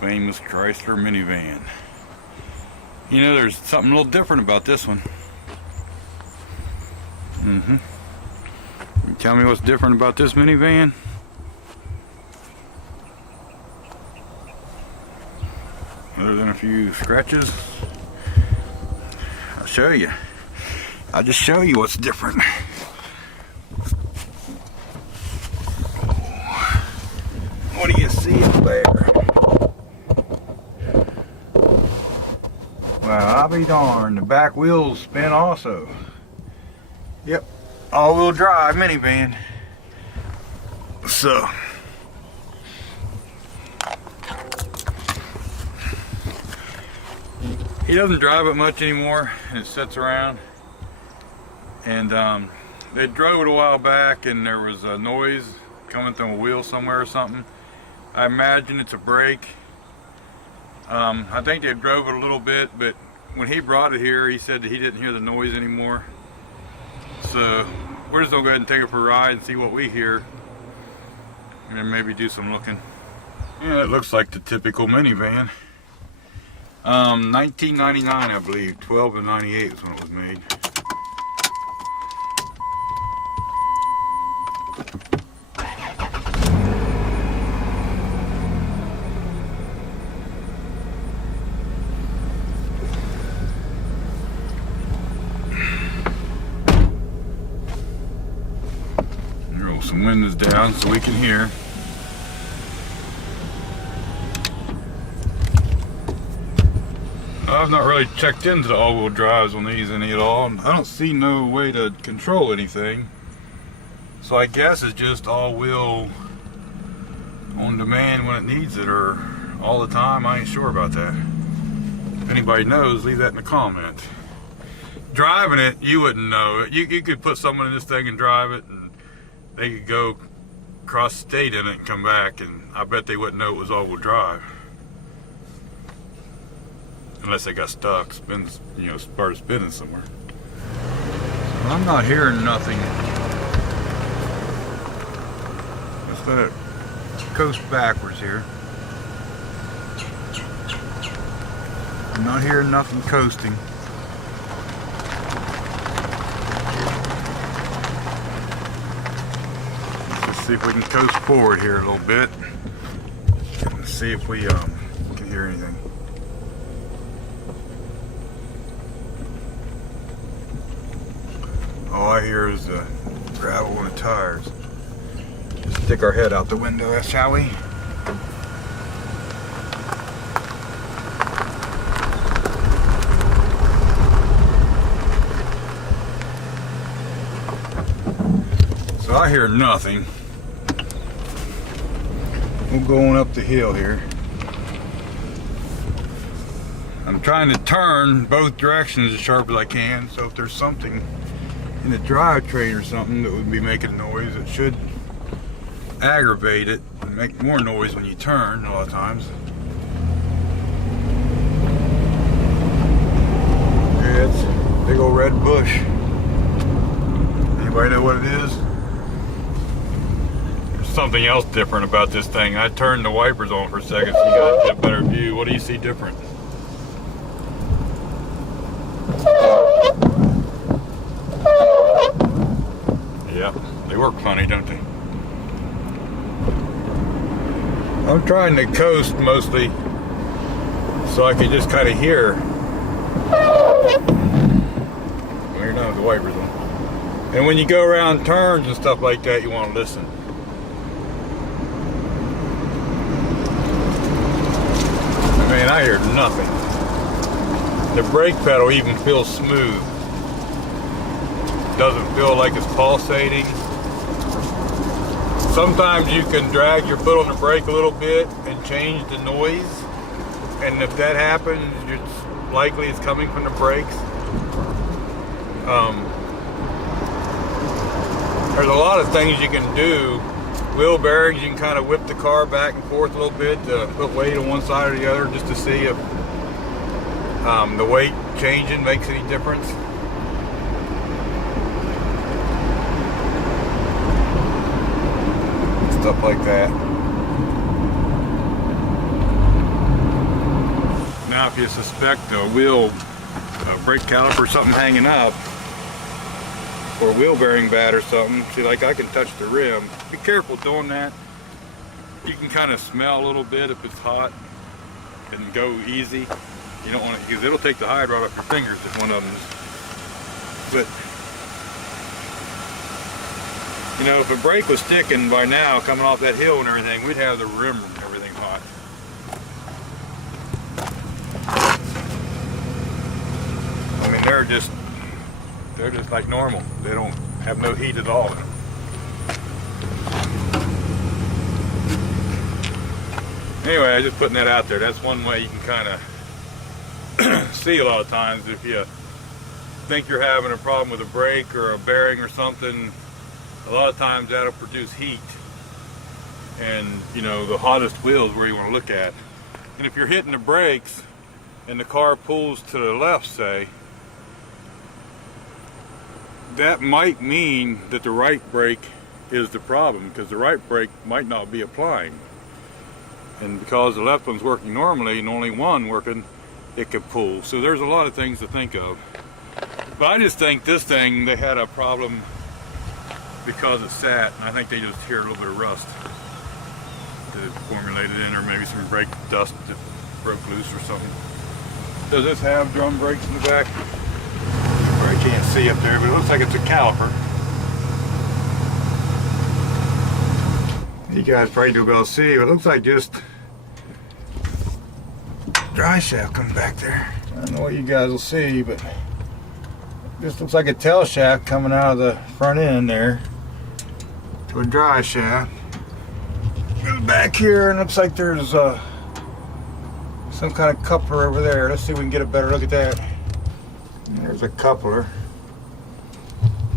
famous Chrysler minivan. You know, there's something a little different about this one. Tell me what's different about this minivan? Other than a few scratches, I'll show you. I'll just show you what's different. What do you see up there? Well, I'll be darned, the back wheels spin also. Yep, all-wheel drive minivan. So, he doesn't drive it much anymore, and it sits around. And they drove it a while back, and there was a noise coming from a wheel somewhere or something. I imagine it's a brake. I think they drove it a little bit, but when he brought it here, he said that he didn't hear the noise anymore. So we're just gonna go ahead and take it for a ride and see what we hear, and then maybe do some looking. Yeah, it looks like the typical minivan. 1999, I believe. 12 of 98 is when it was made. Roll some windows down so we can hear. I've not really checked into the all-wheel drives on these any at all. I don't see no way to control anything. So I guess it's just all-wheel on demand when it needs it, or all the time. I ain't sure about that. If anybody knows, leave that in the comments. Driving it, you wouldn't know. You could put someone in this thing and drive it, and they could go across the state in it and come back, and I bet they wouldn't know it was all-wheel drive. Unless they got stuck, spins, you know, started spinning somewhere. So I'm not hearing nothing. Let's let it coast backwards here. I'm not hearing nothing coasting. Let's see if we can coast forward here a little bit. Let's see if we can hear anything. All I hear is the gravel and the tires. Just stick our head out the window, shall we? So I hear nothing. We're going up the hill here. I'm trying to turn both directions as sharp as I can, so if there's something in the drivetrain or something that would be making noise, it should aggravate it and make more noise when you turn a lot of times. Yeah, it's a big old red bush. Anybody know what it is? There's something else different about this thing. I turned the wipers on for a second so you guys get a better view. What do you see different? Yeah, they work funny, don't they? I'm trying to coast mostly so I can just kind of hear. Well, you're not with the wipers on. And when you go around turns and stuff like that, you want to listen. Man, I hear nothing. The brake pedal even feels smooth. Doesn't feel like it's pulsating. Sometimes you can drag your foot on the brake a little bit and change the noise, and if that happens, it's likely it's coming from the brakes. There's a lot of things you can do. Wheel bearings, you can kind of whip the car back and forth a little bit to put weight on one side or the other, just to see if the weight changing makes any difference. Stuff like that. now if you suspect a wheel, brake caliper or something hanging up, or wheel bearing bad or something, see, like I can touch the rim. Be careful doing that. You can kind of smell a little bit if it's hot, and go easy. You don't want to, because it'll take the hide right off your fingers if one of them is. But you know, if a brake was sticking by now, coming off that hill and everything, we'd have the rim and everything hot. I mean, they're just like normal. They don't have no heat at all. Anyway, I'm just putting that out there. That's one way you can kind of see a lot of times if you think you're having a problem with a brake or a bearing or something. A lot of times that'll produce heat, and you know, the hottest wheel is where you want to look at. And if you're hitting the brakes and the car pulls to the left, say, that might mean that the right brake is the problem, because the right brake might not be applying, and because the left one's working normally and only one working, it could pull. So there's a lot of things to think of, but I just think this thing, they had a problem because it sat, and I think they just hear a little bit of rust that it formulated in, or maybe some brake dust that broke loose or something. Does this have drum brakes in the back? I can't see up there, but it looks like it's a caliper. You guys probably don't be able to see, but it looks like just dry shaft coming back there. I don't know what you guys will see, but this looks like a tail shaft coming out of the front end there to a dry shaft. Goes back here and looks like there's some kind of coupler over there. Let's see if we can get a better look at that. There's a coupler.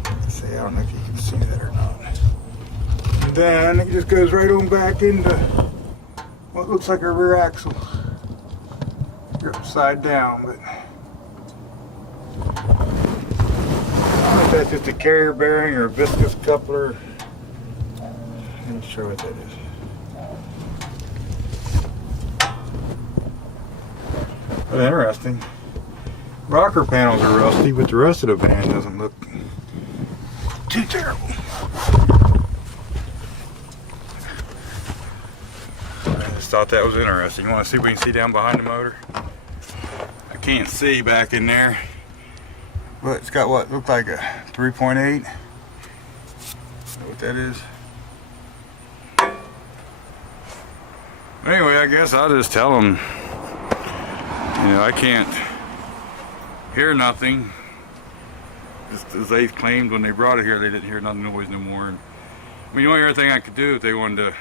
Let's see, I don't know if you can see that or not. And then it just goes right on back into what looks like a rear axle. You're upside down, but I don't know if that's just a carrier bearing or a viscous coupler. I'm not sure what that is. But interesting. Rocker panels are rusty, but the rest of the van doesn't look too terrible. I just thought that was interesting. You want to see what we can see down behind the motor? I can't see back in there, but it's got what looked like a 3.8. Know what that is? Anyway, I guess I'll just tell them, you know, I can't hear nothing. Just as they claimed when they brought it here, they didn't hear nothing, noise no more. And, I mean, the only other thing I could do if they wanted to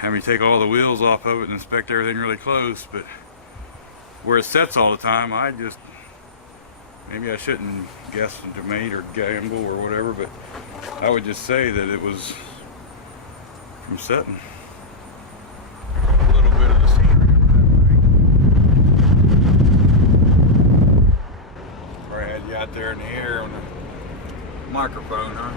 have me take all the wheels off of it and inspect everything really close, but where it sets all the time, I just, maybe I shouldn't guess and debate or gamble or whatever, but I would just say that it was from setting. A little bit of the scenery where I had you out there in the air on the microphone, huh?